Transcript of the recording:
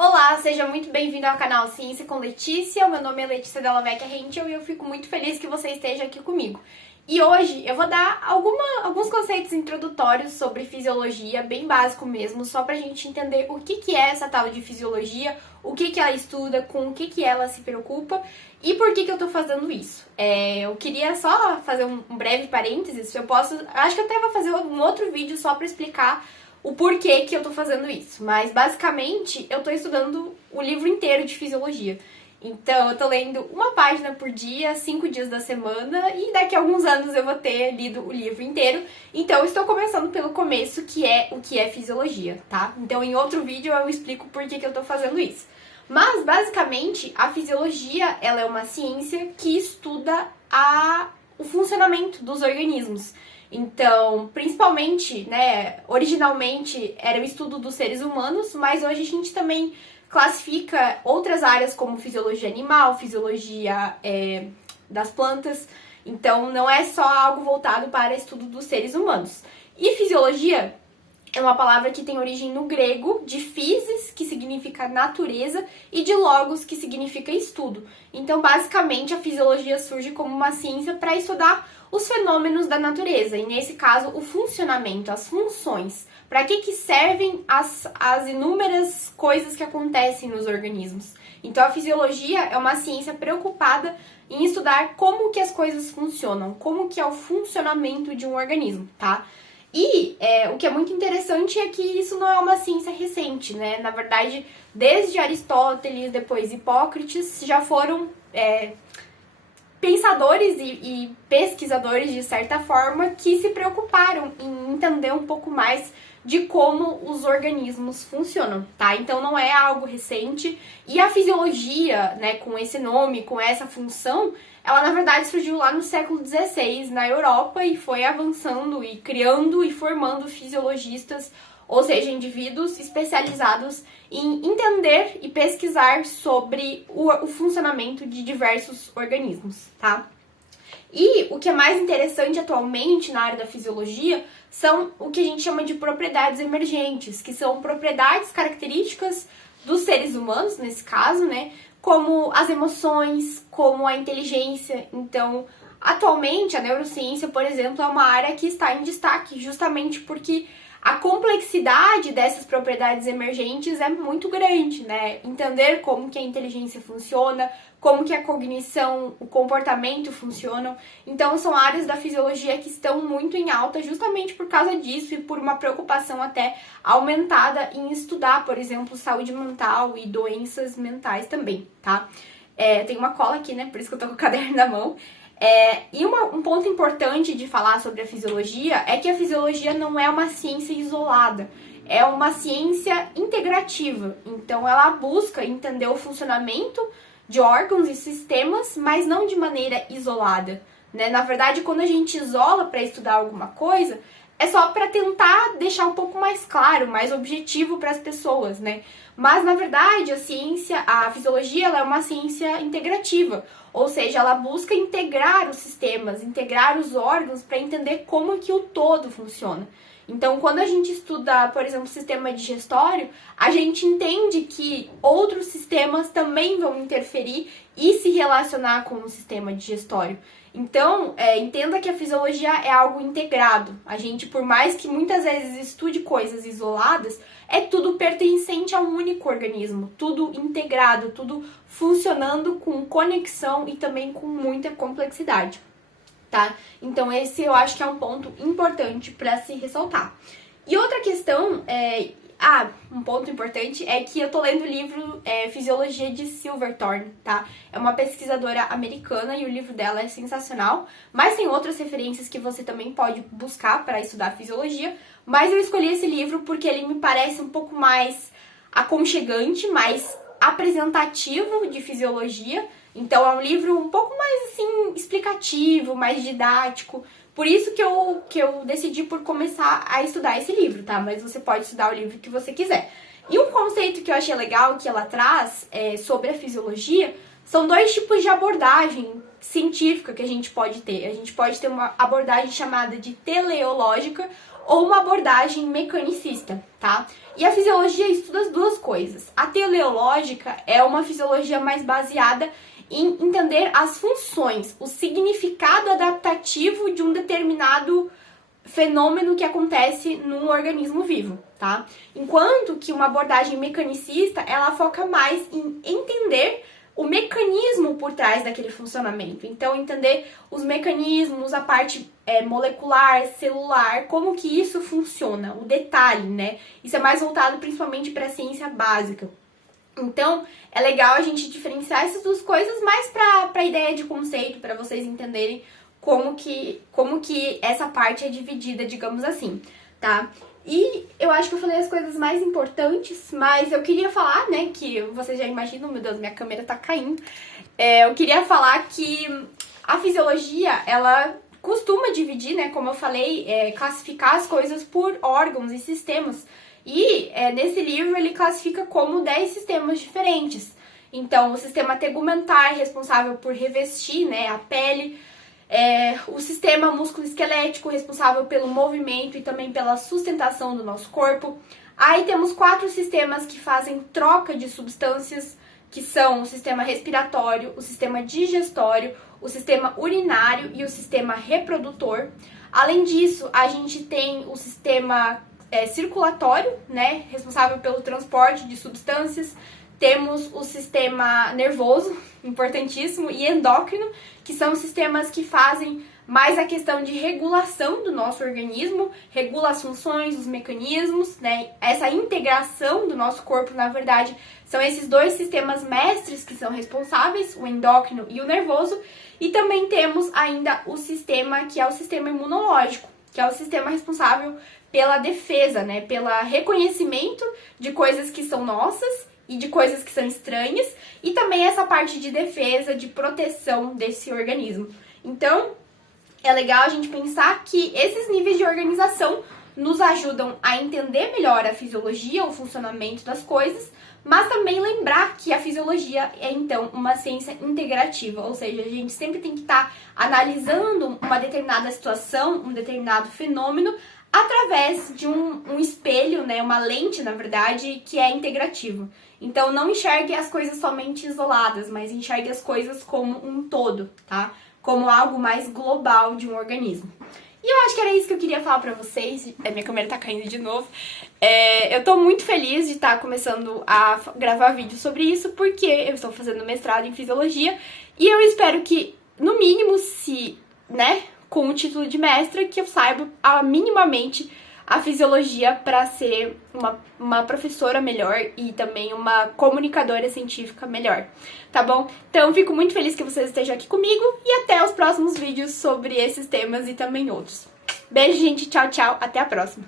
Olá, seja muito bem-vindo ao canal Ciência com Letícia. O meu nome é Letícia Della Vecchia Henkel e eu fico muito feliz que você esteja aqui comigo. E hoje eu vou dar alguns conceitos introdutórios sobre fisiologia, bem básico mesmo, só pra gente entender o que é essa tal de fisiologia, o que ela estuda, com o que ela se preocupa e por que eu tô fazendo isso. Eu queria só fazer um breve parênteses, acho que até vou fazer um outro vídeo só pra explicar o porquê que eu tô fazendo isso. Mas, basicamente, eu tô estudando o livro inteiro de fisiologia. Então, eu tô lendo uma página por dia, 5 dias da semana, e daqui a alguns anos eu vou ter lido o livro inteiro. Então, eu estou começando pelo começo, que é o que é fisiologia, tá? Então, em outro vídeo eu explico por que eu tô fazendo isso. Mas, basicamente, a fisiologia, ela é uma ciência que estuda o funcionamento dos organismos. Então, principalmente, originalmente era o estudo dos seres humanos, mas hoje a gente também classifica outras áreas como fisiologia animal, fisiologia das plantas. Então, não é só algo voltado para estudo dos seres humanos. E fisiologia é uma palavra que tem origem no grego, de physis, que significa natureza, e de logos, que significa estudo. Então, basicamente, a fisiologia surge como uma ciência para estudar os fenômenos da natureza, e nesse caso, o funcionamento, as funções. Para que servem as inúmeras coisas que acontecem nos organismos. Então, a fisiologia é uma ciência preocupada em estudar como que as coisas funcionam, como que é o funcionamento de um organismo, tá? E o que é muito interessante é que isso não é uma ciência recente, né? Na verdade, desde Aristóteles, depois Hipócrates, já foram pensadores e pesquisadores, de certa forma, que se preocuparam em entender um pouco mais de como os organismos funcionam, tá? Então não é algo recente. E a fisiologia, né, com esse nome, com essa função, ela na verdade surgiu lá no século XVI na Europa e foi avançando e criando e formando fisiologistas, ou seja, indivíduos especializados em entender e pesquisar sobre o funcionamento de diversos organismos, tá? E o que é mais interessante atualmente na área da fisiologia são o que a gente chama de propriedades emergentes, que são propriedades características dos seres humanos, nesse caso, né? Como as emoções, como a inteligência. Então, atualmente, a neurociência, por exemplo, é uma área que está em destaque, justamente porque a complexidade dessas propriedades emergentes é muito grande, né? Entender como que a inteligência funciona, como que a cognição, o comportamento funcionam. Então, são áreas da fisiologia que estão muito em alta justamente por causa disso e por uma preocupação até aumentada em estudar, por exemplo, saúde mental e doenças mentais também, tá? Tem uma cola aqui, né? Por isso que eu tô com o caderno na mão. E um ponto importante de falar sobre a fisiologia é que a fisiologia não é uma ciência isolada, é uma ciência integrativa. Então, ela busca entender o funcionamento de órgãos e sistemas, mas não de maneira isolada, né? Na verdade, quando a gente isola para estudar alguma coisa, é só para tentar deixar um pouco mais claro, mais objetivo para as pessoas, né? Mas, na verdade, a fisiologia, ela é uma ciência integrativa, ou seja, ela busca integrar os sistemas, integrar os órgãos para entender como que o todo funciona. Então, quando a gente estuda, por exemplo, o sistema digestório, a gente entende que outros sistemas também vão interferir e se relacionar com o sistema digestório. Então, entenda que a fisiologia é algo integrado. A gente, por mais que muitas vezes estude coisas isoladas, é tudo pertencente a um único organismo, tudo integrado, tudo funcionando com conexão e também com muita complexidade, tá? Então, esse eu acho que é um ponto importante para se ressaltar. E outra questão um ponto importante é que eu tô lendo o livro Fisiologia de Silverthorne, tá? É uma pesquisadora americana e o livro dela é sensacional, mas tem outras referências que você também pode buscar para estudar fisiologia, mas eu escolhi esse livro porque ele me parece um pouco mais aconchegante, mais apresentativo de fisiologia. Então é um livro um pouco mais assim explicativo, mais didático. Por isso que eu decidi por começar a estudar esse livro, tá? Mas você pode estudar o livro que você quiser. E um conceito que eu achei legal que ela traz sobre a fisiologia são 2 tipos de abordagem científica que a gente pode ter. A gente pode ter uma abordagem chamada de teleológica, ou uma abordagem mecanicista, tá? E a fisiologia estuda as duas coisas. A teleológica é uma fisiologia mais baseada em entender as funções, o significado adaptativo de um determinado fenômeno que acontece num organismo vivo, tá? Enquanto que uma abordagem mecanicista, ela foca mais em entender o mecanismo por trás daquele funcionamento. Então, entender os mecanismos, a parte molecular, celular, como que isso funciona, o detalhe, né? Isso é mais voltado principalmente para a ciência básica. Então, é legal a gente diferenciar essas duas coisas mais para a ideia de conceito, para vocês entenderem como que essa parte é dividida, digamos assim, tá? E eu acho que eu falei as coisas mais importantes, mas eu queria falar, né, que vocês já imaginam, meu Deus, minha câmera tá caindo. Eu queria falar que a fisiologia, ela costuma dividir, né, como eu falei, classificar as coisas por órgãos e sistemas. E nesse livro ele classifica como 10 sistemas diferentes. Então, o sistema tegumentar, responsável por revestir, né, a pele. O sistema músculo-esquelético, responsável pelo movimento e também pela sustentação do nosso corpo. Aí temos 4 sistemas que fazem troca de substâncias, que são o sistema respiratório, o sistema digestório, o sistema urinário e o sistema reprodutor. Além disso, a gente tem o sistema circulatório, né, responsável pelo transporte de substâncias. Temos o sistema nervoso, importantíssimo, e endócrino, que são sistemas que fazem mais a questão de regulação do nosso organismo, regula as funções, os mecanismos, né? Essa integração do nosso corpo, na verdade, são esses 2 sistemas mestres que são responsáveis, o endócrino e o nervoso. E também temos ainda o sistema que é o sistema imunológico, que é o sistema responsável pela defesa, né? Pelo reconhecimento de coisas que são nossas e de coisas que são estranhas, e também essa parte de defesa, de proteção desse organismo. Então, é legal a gente pensar que esses níveis de organização nos ajudam a entender melhor a fisiologia, o funcionamento das coisas, mas também lembrar que a fisiologia é, então, uma ciência integrativa, ou seja, a gente sempre tem que estar analisando uma determinada situação, um determinado fenômeno, através de um espelho, né, uma lente, na verdade, que é integrativo. Então, não enxergue as coisas somente isoladas, mas enxergue as coisas como um todo, tá? Como algo mais global de um organismo. E eu acho que era isso que eu queria falar pra vocês. Minha câmera tá caindo de novo. Eu tô muito feliz de estar começando a gravar vídeo sobre isso, porque eu estou fazendo mestrado em fisiologia e eu espero que, no mínimo, né, com o título de mestra, que eu saiba minimamente a fisiologia para ser uma professora melhor e também uma comunicadora científica melhor, tá bom? Então, fico muito feliz que vocês estejam aqui comigo e até os próximos vídeos sobre esses temas e também outros. Beijo, gente, tchau, tchau, até a próxima!